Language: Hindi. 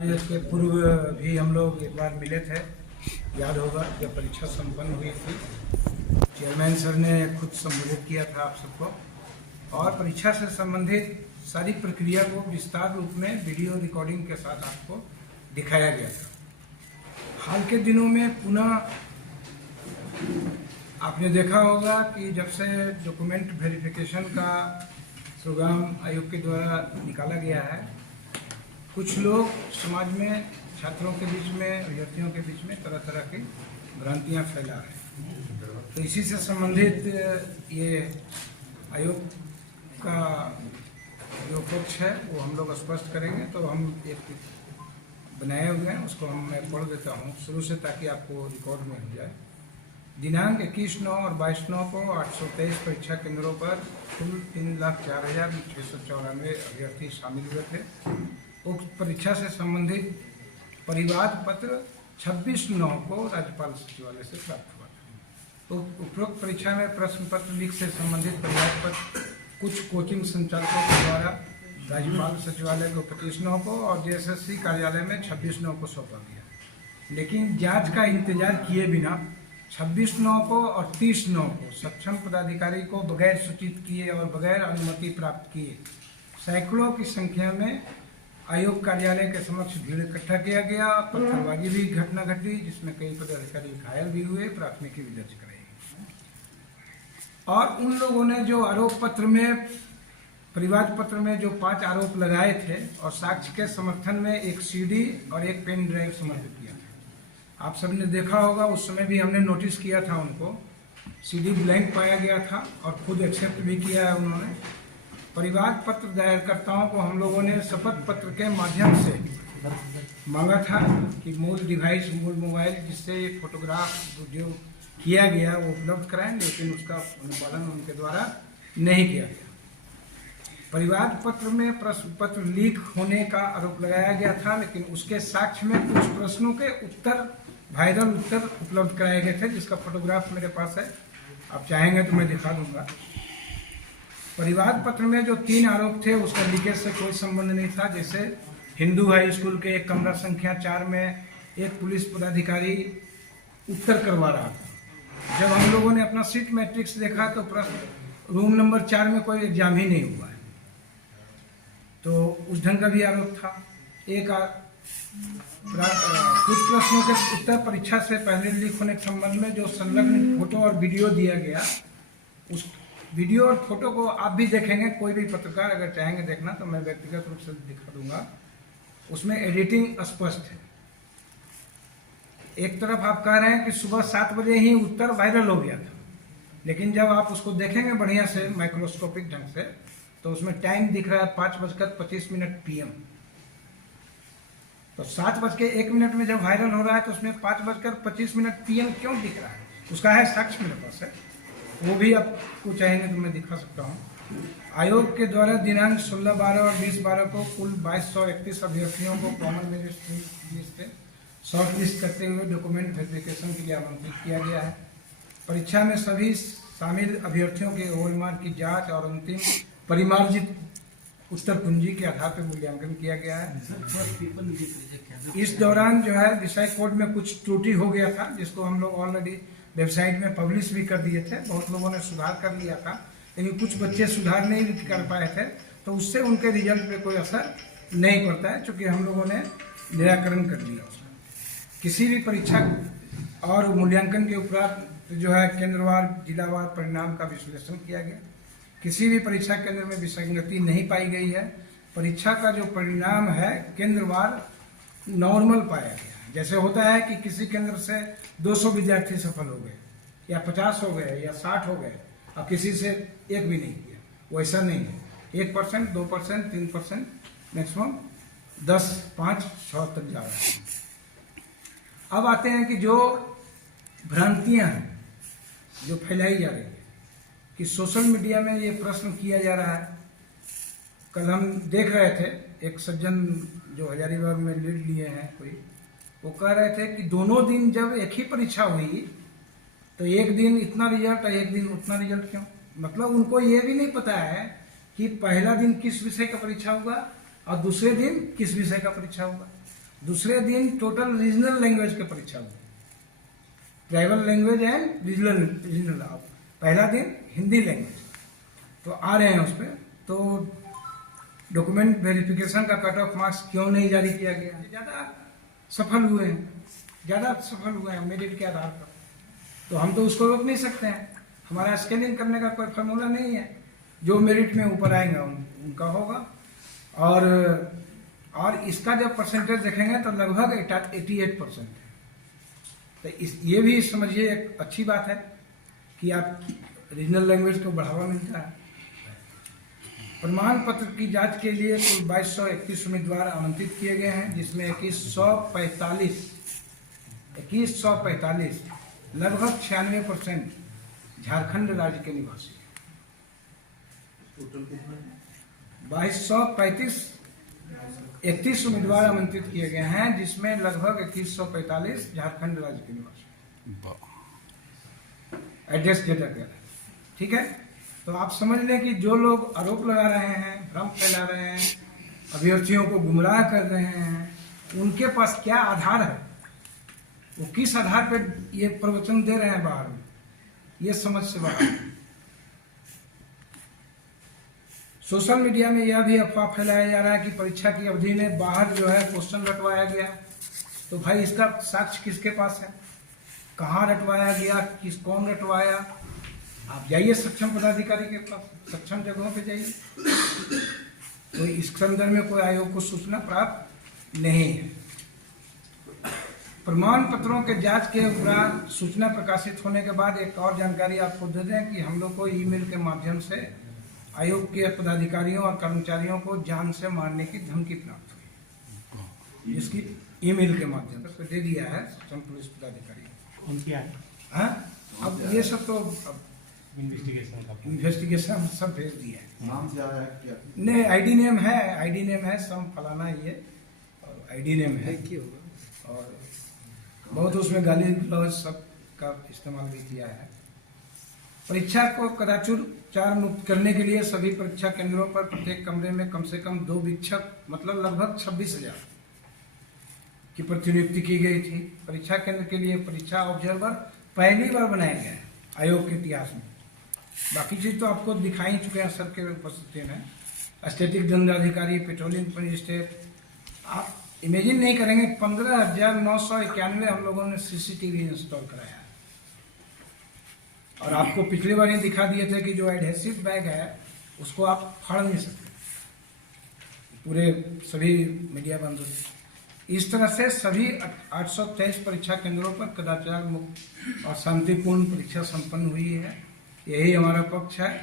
इसके पूर्व भी हम लोग एक बार मिले थे, याद होगा, जब परीक्षा संपन्न हुई थी। चेयरमैन सर ने खुद संबोधित किया था आप सबको और परीक्षा से संबंधित सारी प्रक्रिया को विस्तार रूप में वीडियो रिकॉर्डिंग के साथ आपको दिखाया गया था। हाल के दिनों में पुनः आपने देखा होगा कि जब से डॉक्यूमेंट वेरिफिकेशन का प्रोग्राम आयोग के द्वारा निकाला गया है, कुछ लोग समाज में, छात्रों के बीच में, अभ्यर्थियों के बीच में तरह तरह की भ्रांतियां फैला रहे हैं। तो इसी से संबंधित ये आयोग का जो पक्ष है वो हम लोग स्पष्ट करेंगे। तो हम एक बनाए हुए हैं, उसको मैं पढ़ देता हूँ शुरू से ताकि आपको रिकॉर्ड में हो जाए। दिनांक 21/9 और 22/9 को 823 परीक्षा केंद्रों पर कुल 3,04,694 अभ्यर्थी शामिल हुए थे। उक्त परीक्षा से संबंधित परिवाद पत्र 26/9 को राज्यपाल सचिवालय से प्राप्त हुआ था। उपरोक्त परीक्षा में प्रश्न पत्र लीक से संबंधित परिवाद पत्र कुछ कोचिंग संचालकों के द्वारा राज्यपाल सचिवालय को 25/9 को और जेएसएससी कार्यालय में 26/9 को सौंपा गया, लेकिन जांच का इंतजार किए बिना 26/9 को और 30/9 को सक्षम पदाधिकारी को बगैर सूचित किए और बगैर अनुमति प्राप्त किए सैकड़ों की संख्या में आयोग कार्यालय के समक्ष भीड़ इकट्ठा किया गया। पत्थरबाजी भी घटना घटी, जिसमें कई पदाधिकारी घायल भी हुए, प्राथमिकी भी दर्ज कराई गई। और उन लोगों ने जो आरोप पत्र में, परिवाद पत्र में जो 5 आरोप लगाए थे और साक्ष्य के समर्थन में एक सीडी और एक पेन ड्राइव समर्पित किया था। आप सबने देखा होगा, उस समय भी हमने नोटिस किया था उनको। सीडी ब्लैंक पाया गया था और खुद एक्सेप्ट भी किया है उन्होंने। परिवाद पत्र दायरकर्ताओं को हम लोगों ने शपथ पत्र के माध्यम से मांगा था कि मूल डिवाइस, मूल मोबाइल जिससे ये फोटोग्राफ जो किया गया वो उपलब्ध कराएं, लेकिन उसका अनुपालन उनके द्वारा नहीं किया गया। परिवाद पत्र में प्रश्न पत्र लीक होने का आरोप लगाया गया था, लेकिन उसके साक्ष्य में कुछ प्रश्नों के उत्तर, वायरल उत्तर उपलब्ध कराए गए थे, जिसका फोटोग्राफ मेरे पास है। आप चाहेंगे तो मैं दिखा दूंगा। परिवाद पत्र में जो 3 आरोप थे उसका लीकेज से कोई संबंध नहीं था। जैसे हिंदू हाई स्कूल के एक कमरा संख्या 4 में एक पुलिस पदाधिकारी उत्तर करवा रहा था। जब हम लोगों ने अपना सीट मैट्रिक्स देखा तो प्रश्न रूम नंबर 4 में कोई एग्जाम ही नहीं हुआ है, तो उस ढंग का भी आरोप था। कुछ प्रश्नों के उत्तर परीक्षा से पहले लीक होने के संबंध में जो संलग्न फोटो और वीडियो दिया गया, उस वीडियो और फोटो को आप भी देखेंगे, कोई भी पत्रकार अगर चाहेंगे देखना तो मैं व्यक्तिगत रूप से दिखा दूंगा। उसमें एडिटिंग स्पष्ट है। एक तरफ आप कह रहे हैं कि सुबह 7 बजे ही उत्तर वायरल हो गया था, लेकिन जब आप उसको देखेंगे बढ़िया से माइक्रोस्कोपिक ढंग से तो उसमें टाइम दिख रहा है 5:25 PM। तो 7:01 में जब वायरल हो रहा है तो उसमें 5:25 PM क्यों दिख रहा है? उसका है साक्ष्य मेरे पास है, वो भी आपको चाहेंगे तो मैं दिखा सकता हूँ। आयोग के द्वारा दिनांक 16/12 और 20/12 को कुल 2231 अभ्यर्थियों को कॉमन मेरिट लिस्ट से शॉर्ट लिस्ट करते हुए डॉक्यूमेंट वेरिफिकेशन के लिए आमंत्रित किया गया है। परीक्षा में सभी शामिल अभ्यर्थियों के ओएमआर की जांच और अंतिम परिमार्जित उत्तर कुंजी के आधार पर मूल्यांकन किया गया है। इस दौरान जो है विषय कोड में कुछ त्रुटि हो गया था, जिसको हम लोग ऑलरेडी वेबसाइट में पब्लिश भी कर दिए थे। बहुत लोगों ने सुधार कर लिया था, लेकिन कुछ बच्चे सुधार नहीं कर पाए थे, तो उससे उनके रिजल्ट पे कोई असर नहीं पड़ता है, क्योंकि हम लोगों ने निराकरण कर लिया उसका। किसी भी परीक्षा और मूल्यांकन के उपरांत जो है केंद्रवार, जिलावार परिणाम का विश्लेषण किया गया। किसी भी परीक्षा केंद्र में विसंगति नहीं पाई गई है। परीक्षा का जो परिणाम है केंद्रवार नॉर्मल पाया गया। जैसे होता है कि किसी केंद्र से 200 विद्यार्थी सफल हो गए, या 50 हो गए, या 60 हो गए, और किसी से एक भी नहीं किया, वैसा नहीं है। 1%, 2%, 3%, मैक्सिमम 10, 5, 6 तक जा रहा है। अब आते हैं कि जो भ्रांतियां हैं जो फैलाई जा रही है, कि सोशल मीडिया में ये प्रश्न किया जा रहा है। कल हम देख रहे थे, एक सज्जन जो हजारीबाग में लीड लिए हैं कोई, वो कह रहे थे कि दोनों दिन जब एक ही परीक्षा हुई तो एक दिन इतना रिजल्ट और एक दिन उतना रिजल्ट क्यों? मतलब उनको ये भी नहीं पता है कि पहला दिन किस विषय का परीक्षा होगा और दूसरे दिन किस विषय का परीक्षा होगा। दूसरे दिन टोटल रीजनल लैंग्वेज की परीक्षा हुई, ट्राइबल लैंग्वेज एंड रीजनल। पहला दिन हिंदी लैंग्वेज, तो आ रहे हैं उस पर। तो डॉक्यूमेंट वेरिफिकेशन का कट ऑफ मार्क्स क्यों नहीं जारी किया गया? ज़्यादा सफल हुए हैं मेरिट के आधार पर, तो हम तो उसको रोक नहीं सकते हैं। हमारा स्कैनिंग करने का कोई फार्मूला नहीं है, जो मेरिट में ऊपर आएगा उनका होगा। और इसका जब परसेंटेज देखेंगे तो लगभग 88% है। तो ये भी समझिए एक अच्छी बात है कि आप रीजनल लैंग्वेज को बढ़ावा मिलता है। प्रमाण पत्र की जांच के लिए कुल 2231 उम्मीदवार आमंत्रित किए गए हैं, जिसमें 2145 लगभग 96% झारखंड राज्य के निवासी। 2231 उम्मीदवार आमंत्रित किए गए हैं, जिसमें लगभग 2145 झारखंड राज्य के निवासी एड्रेस डेटा कर। ठीक है, तो आप समझ लें कि जो लोग आरोप लगा रहे हैं, भ्रम फैला रहे हैं, अभ्यर्थियों को गुमराह कर रहे हैं, उनके पास क्या आधार है, वो किस आधार पर ये प्रवचन दे रहे हैं बाहर में, ये समझ से बाहर है। सोशल मीडिया में यह भी अफवाह फैलाया जा रहा है कि परीक्षा की अवधि में बाहर जो है क्वेश्चन रटवाया गया। तो भाई इसका साक्ष्य किसके पास है, कहाँ रटवाया गया, कौन रटवाया? आप जाइए सक्षम पदाधिकारी के पास, सक्षम जगहों पे जाइए। तो इस संदर्भ में कोई आयोग को सूचना प्राप्त नहीं है। प्रमाण पत्रों के जांच के उपरांत सूचना प्रकाशित होने के बाद एक और जानकारी आपको दे दें कि हम लोग को ईमेल के माध्यम से आयोग के पदाधिकारियों और कर्मचारियों को जान से मारने की धमकी प्राप्त हुई, जिसकी ईमेल के माध्यम से दे दिया है सक्षम पुलिस पदाधिकारी। उनकी हाँ, अब ये सब तो इन्वेस्टिगेशन सब भेज दिया है। नाम क्या है क्या? नहीं, आईडी नेम है सम फलाना, ये और आईडी नेम है और बहुत उसमें गाली गलौज सब का इस्तेमाल भी किया है। परीक्षा को कदाचार मुक्त करने के लिए सभी परीक्षा केंद्रों पर प्रत्येक कमरे में कम से कम 2 वीक्षक, मतलब लगभग 26,000 की प्रतिनियुक्ति की गई थी। परीक्षा केंद्र के लिए परीक्षा ऑब्जर्वर पहली बार बनाया गया है आयोग के इतिहास में। बाकी चीज तो आपको दिखाई चुके हैं सर के उपस्थिति में। स्टैटिक दंडाधिकारी, पेट्रोलिंग मजिस्ट्रेट, आप इमेजिन नहीं करेंगे 15,991 हम लोगों ने सीसीटीवी इंस्टॉल कराया। और आपको पिछली बार ये दिखा दिए थे कि जो एडहेसिव बैग है उसको आप फाड़ नहीं सकते, पूरे सभी मीडिया बंधु। इस तरह से सभी 823 परीक्षा केंद्रों पर कदाचार मुक्त और शांतिपूर्ण परीक्षा संपन्न हुई है। यही हमारा पक्ष है।